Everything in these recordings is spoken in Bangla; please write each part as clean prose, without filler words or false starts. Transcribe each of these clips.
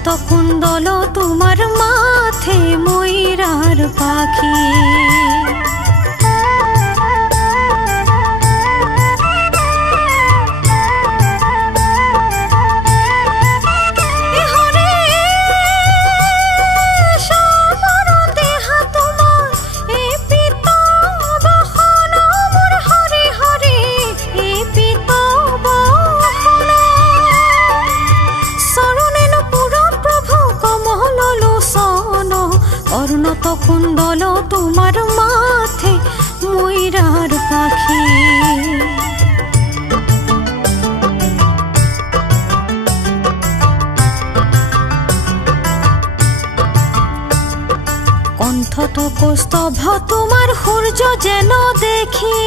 কর্ণত কুণ্ডল তোমার মাথে ময়ূরার পাখি। কর্ণত কুণ্ডল তোমার মাথে ময়ূরার পাখি। কণ্ঠত কৌস্তভ তোমার সূর্য যেন দেখি,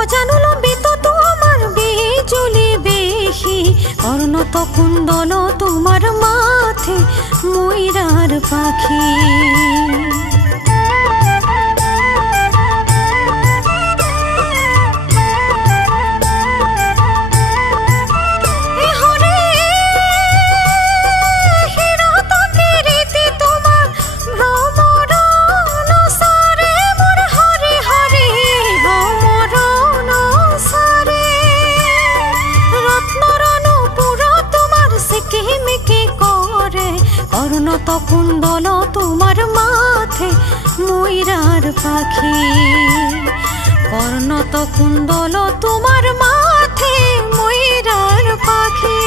অজানু লম্বিত তোমার বিজুলি বেশি। কর্ণত কুণ্ডল তোমার মাথে ময়ূরার পাখি। কর্ণত কুণ্ডল তোমার মাথে ময়ূরার পাখি। কর্ণত কুণ্ডল তোমার মাথে ময়ূরার পাখি।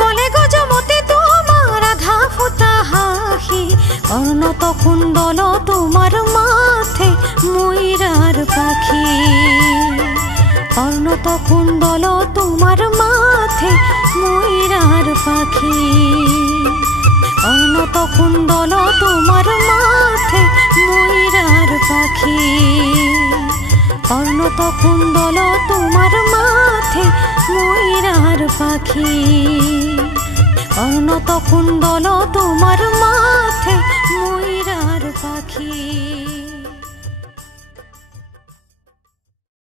গলে গজমতি তোমার আধা ফুটা হাসি। কর্ণত কুণ্ডল তোমার মাথে ময়ূরার পাখি। কর্ণত কুণ্ডল তোমার মাথে ময়ূরার পাখি। কর্ণত কুণ্ডল তোমার মাথে ময়ূরার পাখি। কর্ণত কুণ্ডল তোমার মাথে ময়ূরার পাখি। কর্ণত কুণ্ডল তোমার মাথে ময়ূরার পাখি।